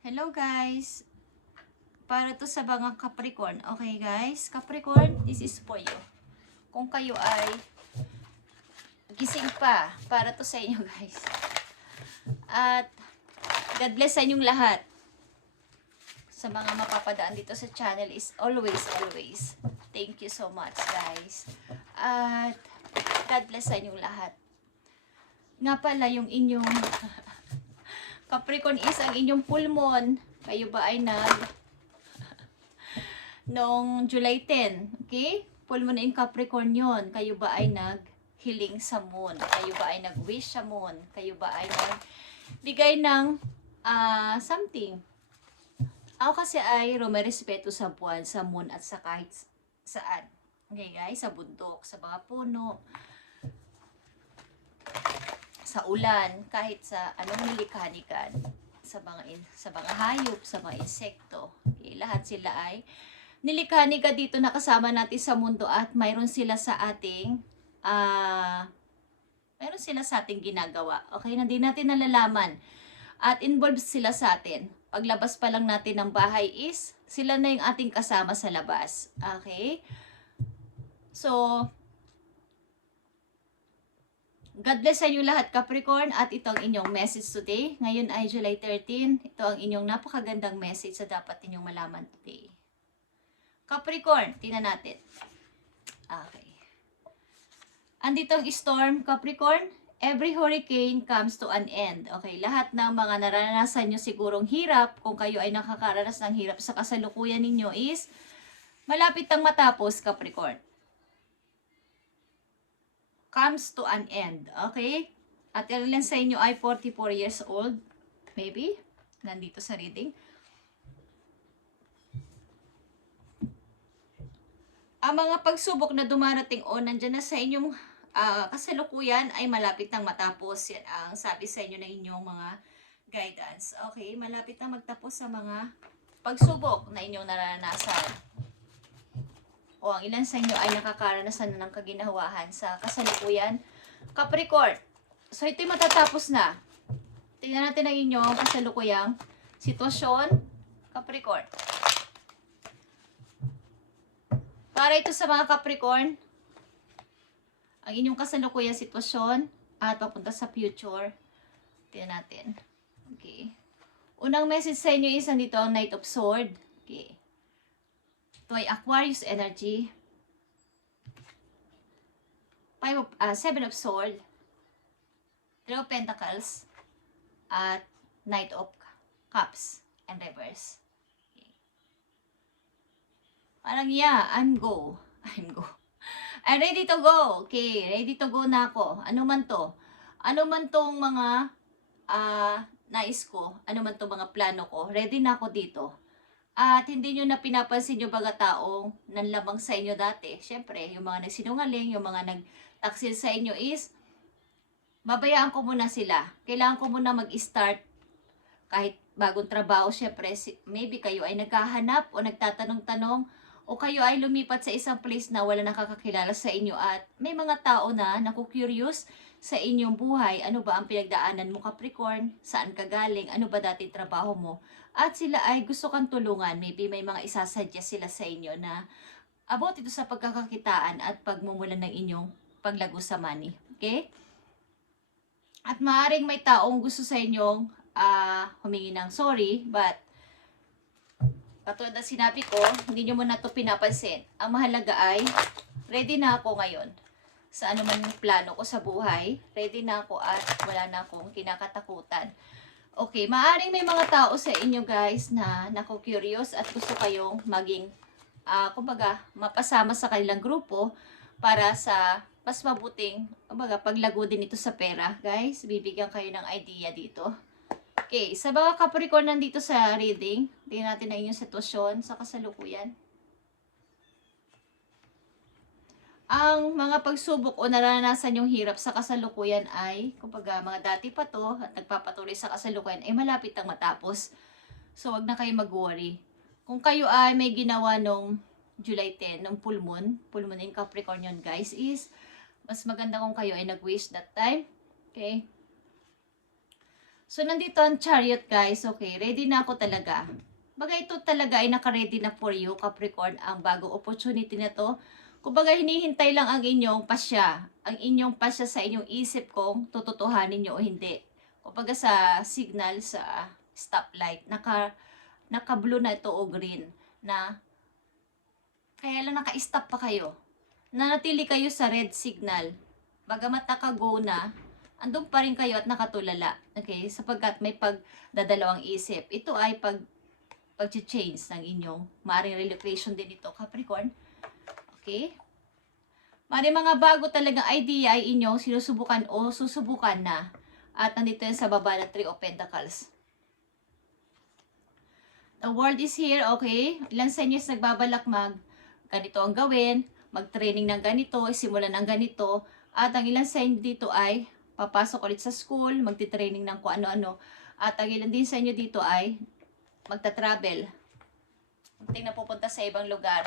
Hello guys! Para to sa mga Capricorn. Okay guys? Capricorn, this is for you. Kung kayo ay gising pa, para to sa inyo guys. At God bless sa inyong lahat. Sa mga mapapadaan dito sa channel is always. Thank you so much guys. At God bless sa inyong lahat. Nga pala yung inyong Capricorn is ang inyong full moon. Kayo ba ay noong July 10, okay? Full moon na yung Capricorn yun. Kayo ba ay nag-healing sa moon? Kayo ba ay nag-wish sa moon? Kayo ba ay nagbigay ng something? Ako kasi ay rumerespeto sa buwan, sa moon at sa kahit saan. Okay guys? Sa bundok, sa mga puno, sa ulan, kahit sa anong nilikha-nikan, sa mga hayop, sa mga insekto. Okay, lahat sila ay nilikha-nika dito na kasama natin sa mundo at mayroon sila sa ating ginagawa. Okay, na di natin nalalaman. At involved sila sa atin. Paglabas pa lang natin ng bahay is sila na yung ating kasama sa labas. Okay? So, God bless sa inyo lahat, Capricorn, at ito ang inyong message today. Ngayon ay July 13. Ito ang inyong napakagandang message sa dapat ninyong malaman today. Capricorn, tingnan natin. Okay. Andito ang storm, Capricorn. Every hurricane comes to an end. Okay, lahat ng mga naranasan nyo sigurong hirap, kung kayo ay nakakaranas ng hirap sa kasalukuyan ninyo is malapit ang matapos, Capricorn. Comes to an end. Okay? At ilan sa inyo ay 44 years old. Maybe. Nandito sa reading. Ang mga pagsubok na dumarating o nandyan na sa inyong kasalukuyan ay malapit nang matapos. Yan ang sabi sa inyo na inyong mga guidance. Okay? Malapit na magtapos sa mga pagsubok na inyong naranasan. O ang ilan sa inyo ay nakakaranasan na ng kaginhawahan sa kasalukuyan. Capricorn. So ito'y matatapos na. Tingnan natin ang inyong kasalukuyang sitwasyon. Capricorn. Para ito sa mga Capricorn, ang inyong kasalukuyang sitwasyon at papunta sa future. Tingnan natin. Okay. Unang message sa inyo is nandito ang Knight of Swords. Okay. Ito ay Aquarius energy. 7 of Swords, 3 of Pentacles, at Knight of Cups and reverse. Okay. Parang I'm go. I'm ready to go. Okay, ready to go na ako. Ano man to? Ano man tong mga nais ko, ano man tong mga plano ko, ready na ako dito. At hindi nyo na pinapansin yung mga taong nanlamang sa inyo dati. Siyempre, yung mga nagsinungaling, yung mga nagtaksil sa inyo is, babayaan ko muna sila. Kailangan ko muna mag-start kahit bagong trabaho. Siyempre, maybe kayo ay naghahanap o nagtatanong-tanong o kayo ay lumipat sa isang place na wala nakakakilala sa inyo at may mga tao na naku-curious sa inyong buhay. Ano ba ang pinagdaanan mo, Capricorn? Saan ka galing? Ano ba dati trabaho mo? At sila ay gusto kang tulungan. Maybe may mga isasuggest sila sa inyo na about ito sa pagkakakitaan at pagmumulan ng inyong paglago sa money. Okay? At maaaring may taong gusto sa inyong humingi ng sorry, but katulad na sinabi ko, hindi nyo muna ito pinapansin. Ang mahalaga ay, ready na ako ngayon sa ano man yung plano ko sa buhay. Ready na ako at wala na akong kinakatakutan. Okay, maaaring may mga tao sa inyo guys na naku-curious at gusto kayong maging, kumbaga, mapasama sa kanilang grupo para sa mas mabuting, kumbaga, paglago din ito sa pera. Guys, bibigyan kayo ng idea dito. Okay, sa mga Capricorn nandito sa reading, tingnan natin ang inyong sitwasyon sa kasalukuyan. Ang mga pagsubok o naranasan yung hirap sa kasalukuyan ay, kumbaga mga dati pa to at nagpapatuloy sa kasalukuyan ay malapit ang matapos. So wag na kayo mag-worry. Kung kayo ay may ginawa nung July 10, nung full moon in Capricorn yun guys, is mas maganda kung kayo ay nag-wish that time. Okay? So, nandito ang chariot, guys. Okay, ready na ako talaga. Baga ito talaga ay naka-ready na for you, Capricorn, ang bagong opportunity na to. Kumbaga, hinihintay lang ang inyong pasya. Ang inyong pasya sa inyong isip kung tututuhanin nyo o hindi. Kumbaga sa signal, sa stoplight, naka-blue na ito o green. Na, kaya lang naka-stop pa kayo. Nanatili kayo sa red signal. Bagamat naka-go na, andun pa rin kayo at nakatulala. Okay? Sapagkat may pagdadalawang isip. Ito ay pag-change ng inyong maaaring relocation din ito, Capricorn. Okay? Maaaring mga bago talagang idea ay inyong sinusubukan o susubukan na. At nandito yan sa baba na 3 of Pentacles. The world is here, okay? Ilan sa inyo nagbabalak ganito ang gawin, mag-training ng ganito, simulan ng ganito. At ang ilan sa inyo dito ay papasok ulit sa school, magti-training ng kung ano-ano. At ang ilan din sa inyo dito ay magta-travel. Tingnan pupunta sa ibang lugar,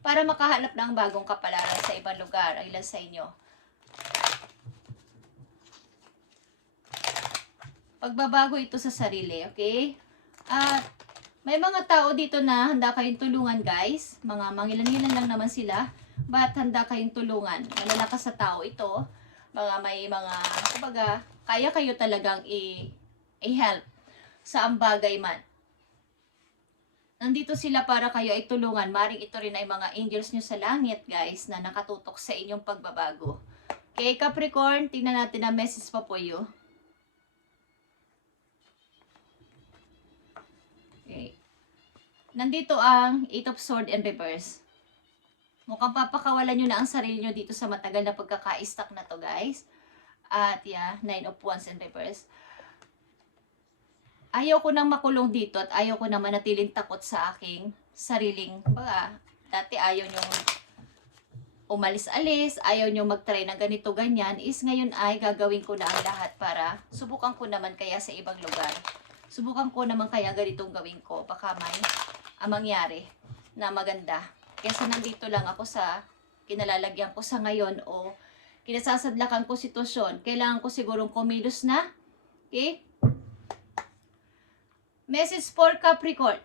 para makahanap ng bagong kapalaran sa ibang lugar. Ang ilan sa inyo. Pagbabago ito sa sarili, okay? At may mga tao dito na handa kayong tulungan, guys. Mga mangilan-ngilan lang naman sila. But handa kayong tulungan. Malalakas sa tao ito. May mga, kumbaga, kaya kayo talagang i-help sa ambagay man. Nandito sila para kayo ay tulungan. Maring ito rin ay mga angels nyo sa langit, guys, na nakatutok sa inyong pagbabago. Okay, Capricorn, tingnan natin ang message pa po you. Okay. Nandito ang 8 of Swords and Reverse. Mukhang papakawalan nyo na ang sarili nyo dito sa matagal na pagkaka-stuck na to, guys. At yeah, 9 of Wands and Reverse. Ayaw ko nang makulong dito at ayaw ko nang manatiling takot sa aking sariling, dati ayaw nyo umalis-alis, ayaw nyo mag-try ng ganito, ganyan, is ngayon ay gagawin ko na ang lahat para subukan ko naman kaya sa ibang lugar. Subukan ko naman kaya ganitong gawin ko, baka may mangyari na maganda. Kesa nandito lang ako sa kinalalagyan ko sa ngayon o kinasasadlakan ko sitwasyon, kailangan ko sigurong kumilos na. Okay? Message for Capricorn.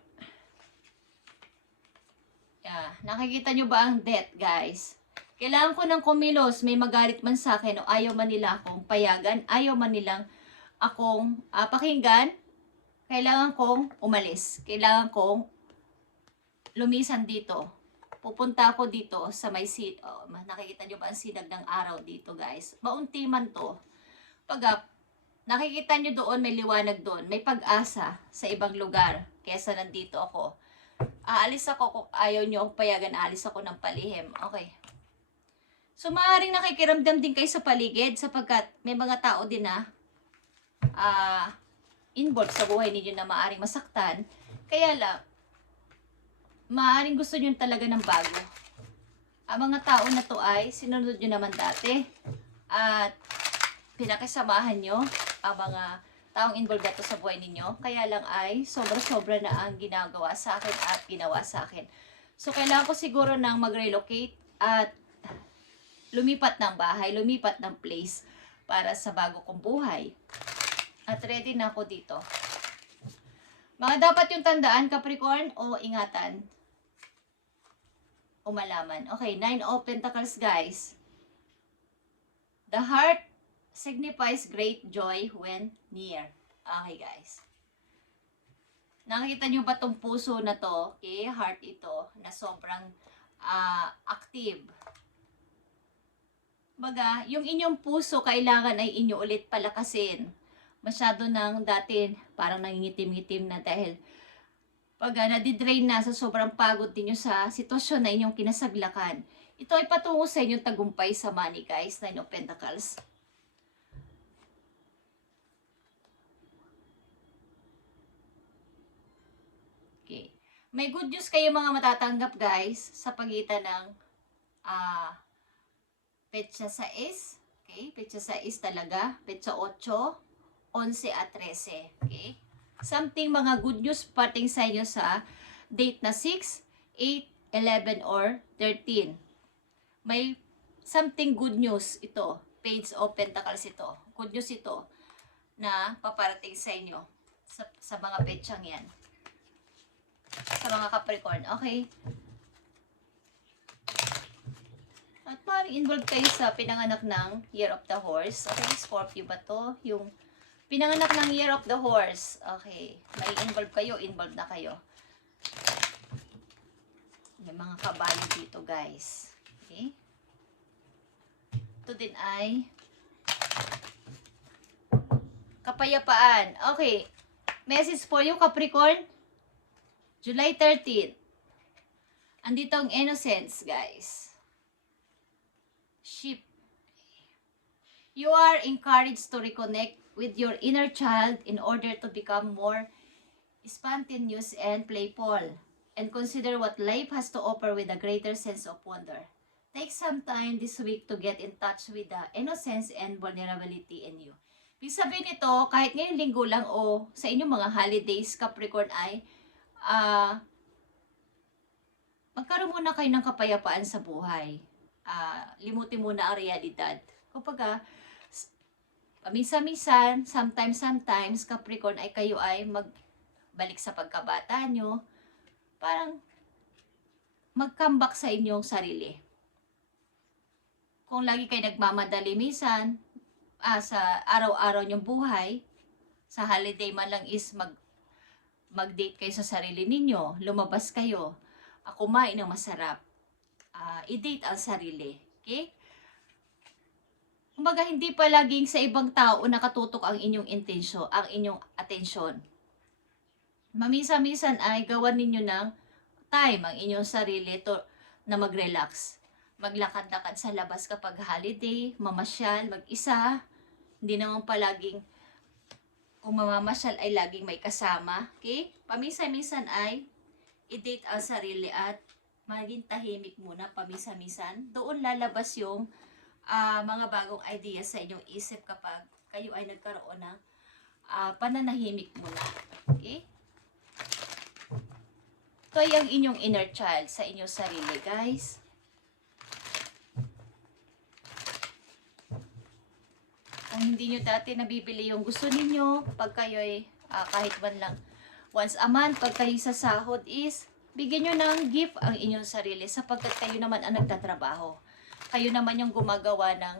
Yeah, nakikita nyo ba ang death, guys? Kailangan ko ng kumilos, may magalit man sa akin o ayaw man nila akong payagan, ayaw man nilang akong pakinggan, kailangan kong umalis. Kailangan kong lumisan dito. Pupunta ako dito sa may nakikita nyo ba ang sinag ng araw dito, guys? Maunti man to. Pag nakikita nyo doon, may liwanag doon. May pag-asa sa ibang lugar. Kesa nandito ako. Aalis ako kung ayaw nyo akong payagan. Aalis ako ng palihim. Okay. So, maaaring nakikiramdam din kayo sa paligid sapagkat may mga tao din na involved sa buhay ninyo na maaaring masaktan. Kaya lang, maaaring gusto nyo talaga ng bago. Ang mga tao na to ay sinunod nyo naman dati. At pinakisamahan nyo ang mga taong involved dito sa buhay ninyo. Kaya lang ay sobra-sobra na ang ginagawa sa akin at ginawa sa akin. So, kailangan ko siguro nang mag-relocate at lumipat ng bahay, lumipat ng place para sa bago kong buhay. At ready na ako dito. Mga dapat yung tandaan, Capricorn, o ingatan o malaman. Okay, 9 of Pentacles, guys. The heart signifies great joy when near. Okay, guys. Nakikita nyo ba itong puso na to? Okay, heart ito, na sobrang active. Baga, yung inyong puso, kailangan ay inyo ulit palakasin. Masyado nang dati, parang nangingitim-ngitim na dahil nadidrain na sa sobrang pagod ninyo sa sitwasyon na inyong kinasaglakan. Ito ay patungo sa inyong tagumpay sa money, guys. 9 of Pentacles. Okay. May good news kayo mga matatanggap, guys, sa pagitan ng petsa 6. Okay? Petsa 6 talaga. Petsa 8, 11 at 13. Okay? Something mga good news parting sa inyo sa date na 6, 8, 11, or 13. May something good news ito. Page of Pentacles ito. Good news ito. na paparating sa inyo sa mga petsang yan. Sa mga Capricorn, okay? At maaaring involved kayo sa pinanganak ng Year of the Horse. Okay, Scorpio ba to? Yung pinanganak ng Year of the Horse. Okay, may involved na kayo. May mga kabayo dito, guys. Okay? Ito din ay kapayapaan. Okay. Message for you, Capricorn. July 13. Andito ang innocence, guys. Ship. You are encouraged to reconnect with your inner child in order to become more spontaneous and playful, and consider what life has to offer with a greater sense of wonder. Take some time this week to get in touch with the innocence and vulnerability in you. Ibig sabihin nito, kahit ngayong linggo lang o sa inyong mga holidays, Capricorn, ay magkaroon muna kayo ng kapayapaan sa buhay. Limutin muna ang realidad. Kumbaga, paminsan-minsan, sometimes, Capricorn, ay kayo ay magbalik sa pagkabata nyo. Parang mag-comeback sa inyong sarili. Kung lagi kayo nagmamadali minsan, sa araw-araw nyong buhay, sa holiday man lang is mag-date kayo sa sarili ninyo, lumabas kayo, kumain ng masarap, i-date ang sarili. Okay? Kumbaga, hindi pa laging sa ibang tao nakatutok ang inyong intensyon, ang inyong atensyon. Mamisa-misan ay gawan ninyo ng time ang inyong sarili na mag-relax. Maglakad-lakad sa labas kapag holiday, mamasyal, mag-isa. Hindi naman palaging, kung mamamasyal ay laging may kasama. Okay? Paminsan-minsan ay i-date ang sarili at maging tahimik muna paminsan-minsan. Doon lalabas yung mga bagong ideas sa inyong isip kapag kayo ay nagkaroon ng pananahimik muna. Okay? Ito ay ang inyong inner child sa inyong sarili, guys. Kung hindi nyo dati nabibili yung gusto ninyo, pag kayo ay kahit man lang once a month, pag kayo sa sahod is, bigyan nyo ng gift ang inyong sarili sapagkat kayo naman ang nagtatrabaho. Kayo naman yung gumagawa ng,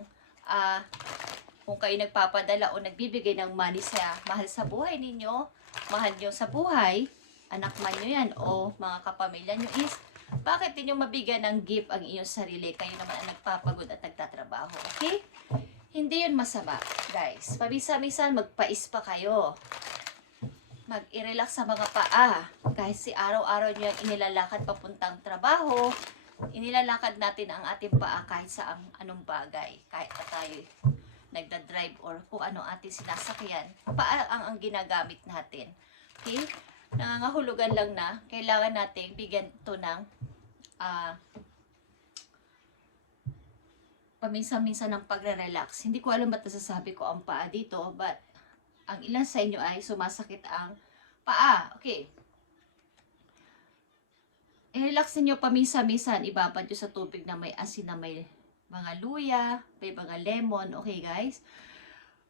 kung kayo nagpapadala o nagbibigay ng money sa mahal sa buhay ninyo, mahal nyo sa buhay, anak man nyo yan, o mga kapamilya nyo is, bakit din yung mabigyan ng gift ang inyong sarili? Kayo naman ang nagpapagod at nagtatrabaho. Okay? Hindi yun masama, guys. Pabisa-misan, magpa-ispa kayo. Mag-i-relax sa mga paa. Kahit si araw-araw nyo yung inilalakad papuntang trabaho, inilalakad natin ang ating paa kahit sa anong bagay. Kahit pa tayo nagda-drive or kung ano ating sinasakyan, paa ang ginagamit natin. Okay? Nangangahulugan lang na kailangan natin bigyan ito ng paminsan-minsan ng pagre-relax. Hindi ko alam ba't nasasabi ko ang paa dito, but ang ilan sa inyo ay sumasakit ang paa. Okay. I-relax ninyo paminsan-minsan. Ibabad nyo sa tubig na may asin, na may mga luya, may mga lemon. Okay, guys?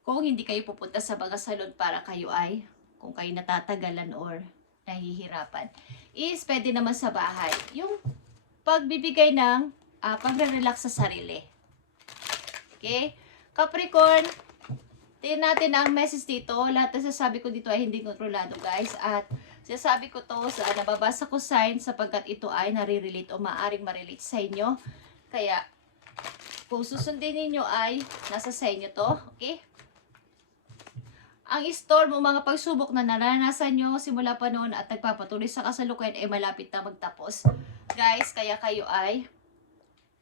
Kung hindi kayo pupunta sa mga salon para kayo ay, kung kayo natatagalan or nahihirapan, is pwede naman sa bahay. Yung pagbibigay ng pagre-relax sa sarili. Okay? Capricorn, tingnan natin ang message dito. Lahat na sasabi ko dito ay hindi kontrolado, guys. At sinasabi ko to sa nababasa ko sign sapagkat ito ay nare-relate o maaring ma-relate sa inyo. Kaya, kung susundin ninyo ay nasa sa inyo to. Okay? Ang storm o mga pagsubok na naranasan nyo simula pa noon at nagpapatuloy sa kasalukuyan ay malapit na magtapos. Guys, kaya kayo ay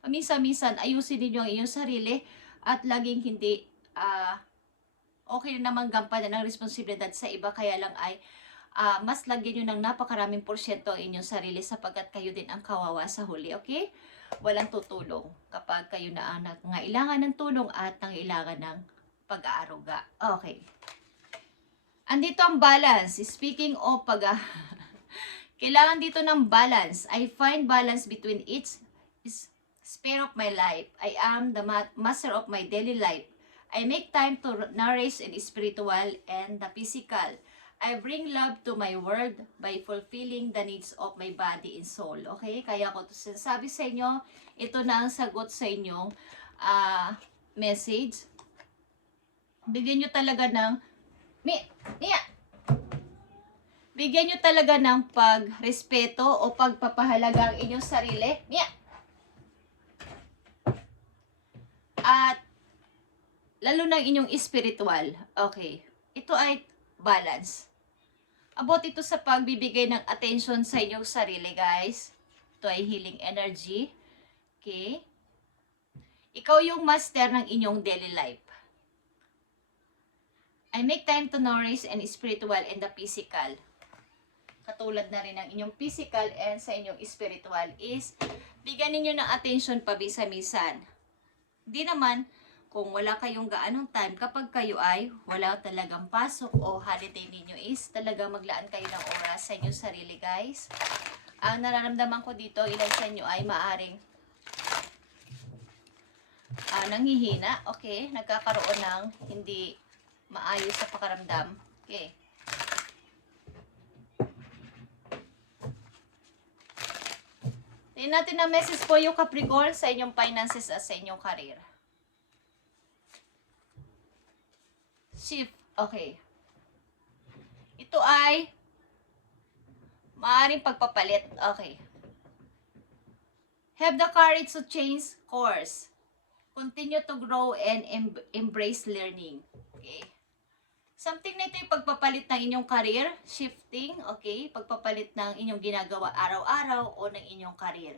paminsan-minsan ayusin ninyo ang inyong sarili at laging hindi okay naman gampanan ng responsibilidad sa iba, kaya lang ay mas lagyan nyo ng napakaraming porsyento ang inyong sarili sapagkat kayo din ang kawawa sa huli, okay? Walang tutulong kapag kayo na ang nangailangan ng tulong at nangailangan ng pag-aaruga. Okay. Andito ang balance. Speaking of kailangan dito ng balance. I find balance between each sphere of my life. I am the master of my daily life. I make time to nourish the spiritual and the physical. I bring love to my world by fulfilling the needs of my body and soul. Okay? Kaya ko ito sinasabi sa inyo, ito na ang sagot sa inyong message. Bigyan nyo talaga ng bigyan nyo talaga ng pagrespeto o pagpapahalaga ang inyong sarili. At lalo ng inyong spiritual. Okay. Ito ay balance. About ito sa pagbibigay ng attention sa inyong sarili, guys. Ito ay healing energy. Okay? Ikaw yung master ng inyong daily life. I make time to nourish and spiritual and the physical. Katulad na rin ng inyong physical and sa inyong spiritual is bigyan ninyo ng attention pabisa-misan. Hindi naman kung wala kayong gaanong time, kapag kayo ay wala talagang pasok o holiday ninyo is talagang maglaan kayo ng oras sa inyong sarili, guys. Ang nararamdaman ko dito, ilan sa inyo ay maaring nanghihina, okay? Nagkakaroon ng hindi maayos sa pakaramdam, okay? Tingnan natin ang message po yung Capricorn sa inyong finances at sa inyong career. Shift. Okay. Ito ay maaaring pagpapalit. Okay. Have the courage to change course. Continue to grow and embrace learning. Okay. Something na ito yung pagpapalit ng inyong career, shifting, okay? Pagpapalit ng inyong ginagawa araw-araw o ng inyong career.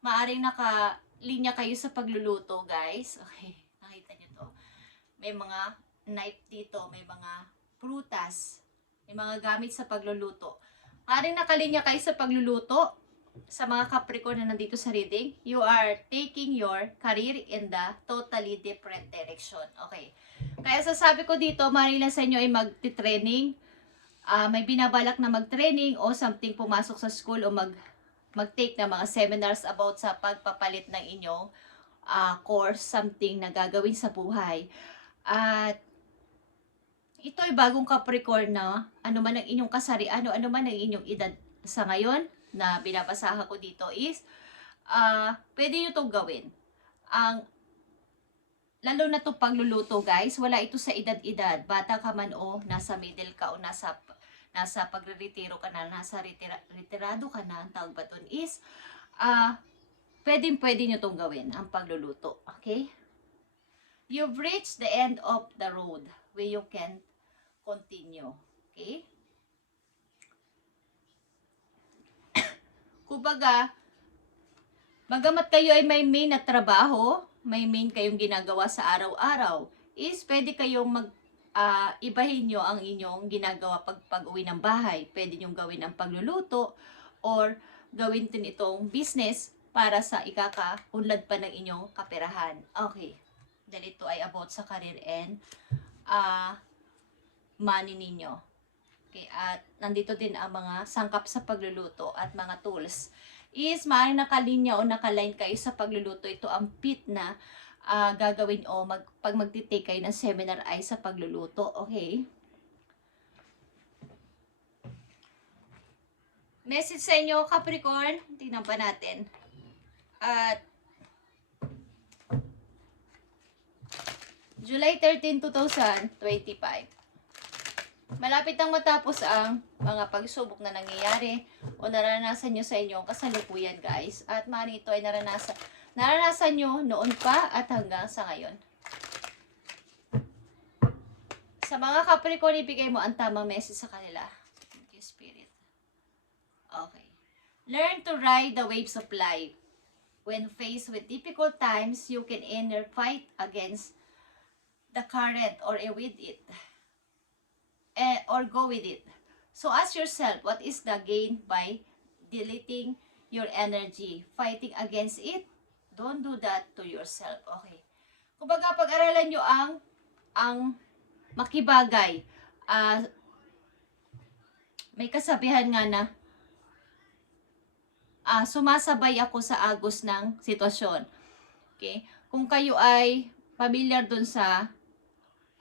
Maaaring nakalinya kayo sa pagluluto, guys. Okay. Nakita niyo to. May mga knife dito, may mga prutas, may mga gamit sa pagluluto. Maaaring nakalinya kayo sa pagluluto sa mga Capricorn na nandito sa reading. You are taking your career in the totally different direction. Okay. Kaya sasabi ko dito, maaaring lang sa inyo ay magti-training, may binabalak na mag-training o something pumasok sa school o mag-take na mga seminars about sa pagpapalit ng inyong course, something na gagawin sa buhay. At ito ay bagong Capricorn na ano man ang inyong kasarian, ano man ang inyong edad sa ngayon na binabasahan ko dito is pwede nyo itong gawin. Lalo na itong pagluluto, guys, wala ito sa edad-edad. Bata ka man o nasa middle ka o nasa pagre-retiro ka na, nasa retirado ka na, ang tawag ba doon is pwede nyo itong gawin, ang pagluluto. Okay? You've reached the end of the road where you can continue. Okay? Kumbaga, bagamat kayo ay may main na trabaho, may main kayong ginagawa sa araw-araw, is pwede kayong ibahin nyo ang inyong ginagawa pag-uwi ng bahay. Pwede nyo gawin ang pagluluto or gawin din itong business para sa ikakaunlad pa ng inyong kaperahan. Okay. Dahil ito ay about sa career and money ninyo. Okay, at nandito din ang mga sangkap sa pagluluto at mga tools. Is maaaring nakalinya o nakaline kayo sa pagluluto. Ito ang pit na gagawin o pag magtitake kayo ng seminar ay sa pagluluto. Okay? Message sa inyo, Capricorn. Tingnan pa natin. At July 13, 2025. Malapit ang matapos ang mga pagsubok na nangyayari o naranasan nyo sa inyong kasalukuyan, guys. At maaaring ito ay naranasan nyo noon pa at hanggang sa ngayon. Sa mga Capricorn, ibigay mo ang tamang message sa kanila. Thank you, Spirit. Okay. Learn to ride the waves of life. When faced with difficult times, you can either fight against the current or with it. Or go with it. So ask yourself, what is the gain by deleting your energy? Fighting against it? Don't do that to yourself. Okay. Kumbaga, pag-aralan nyo ang makibagay. May kasabihan nga na, sumasabay ako sa agos ng sitwasyon. Okay? Kung kayo ay familiar dun sa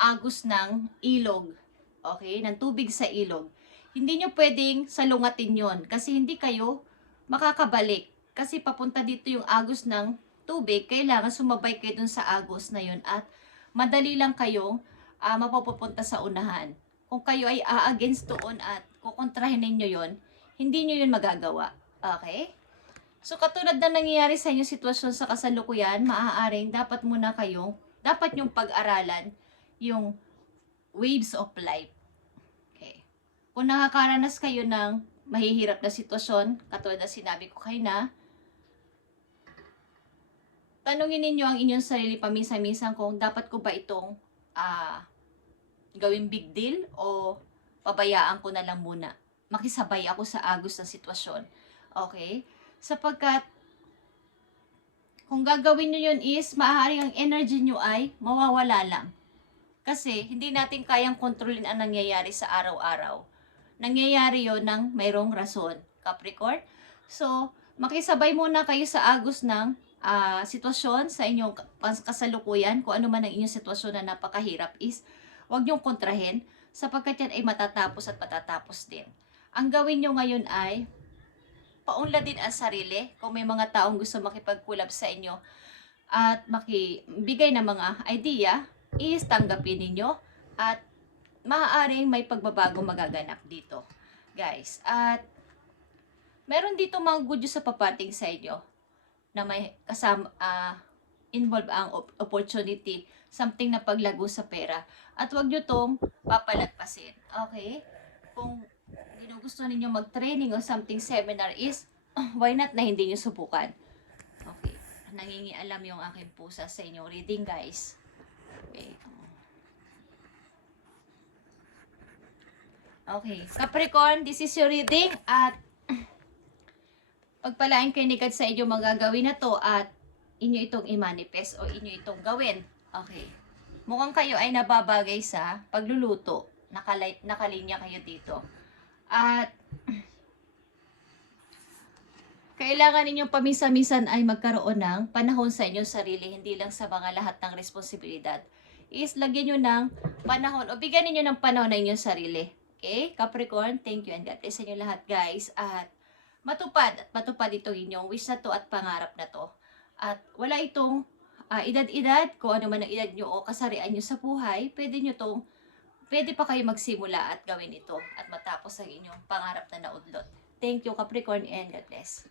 agos ng ilog. Okay? Ng tubig sa ilog. Hindi nyo pwedeng salungatin yon kasi hindi kayo makakabalik. Kasi papunta dito yung agos ng tubig, kailangan sumabay kayo dun sa agos na yon at madali lang kayong mapupunta sa unahan. Kung kayo ay against doon at kukontrahin ninyo yon, hindi nyo yun magagawa. Okay? So, katulad na nangyayari sa inyong sitwasyon sa kasalukuyan, maaaring dapat nyong pag-aralan yung waves of life. Okay. Kung nakakaranas kayo ng mahihirap na sitwasyon, katulad na sinabi ko kayo na, tanungin ninyo ang inyong sarili paminsan-minsan kung dapat ko ba itong gawing big deal o pabayaan ko na lang muna. Makisabay ako sa agos ng sitwasyon. Okay? Sapagkat kung gagawin nyo yun is, maaari ang energy nyo ay mawawala lang. Kasi hindi natin kayang kontrolin ang nangyayari sa araw-araw. Nangyayari yon ng mayroong rason. Capricorn? So, makisabay muna kayo sa agos ng sitwasyon sa inyong kasalukuyan, kung ano man ang inyong sitwasyon na napakahirap is, huwag niyong kontrahin sapagkat yan ay matatapos at matatapos din. Ang gawin nyo ngayon ay paunladin ang sarili. Kung may mga taong gusto makipag-collab sa inyo at makibigay ng mga idea, is tanggapin ninyo at maaaring may pagbabago magaganap dito, guys. At meron dito mga good news sa papating sa inyo na may kasama, involve ang opportunity, something na paglago sa pera. At wag nyo tong papalagpasin. Okay? Kung gusto ninyo mag-training o something seminar is, why not na hindi nyo subukan? Okay. Nangingialam yung aking pusa sa inyong reading, guys. Okay. Okay. Capricorn, this is your reading at pagpalain kayo ni God sa inyo magagawin na to at inyo itong i-manifest o inyo itong gawin. Okay. Mukhang kayo ay nababagay sa pagluluto. Nakalinya kayo dito. At kailangan ninyong paminsan-minsan ay magkaroon ng panahon sa inyong sarili, hindi lang sa mga lahat ng responsibilidad. Is lagyan nyo ng panahon o bigyan niyo ng panahon na inyong sarili. Okay? Capricorn, thank you and God bless sa inyo lahat, guys. At matupad itong inyong wish na to at pangarap na to. At wala itong edad-edad, kung ano man ang edad nyo o kasarian nyo sa buhay, pwede pa kayo magsimula at gawin ito at matapos ang inyong pangarap na naudlot. Thank you, Capricorn, and God bless.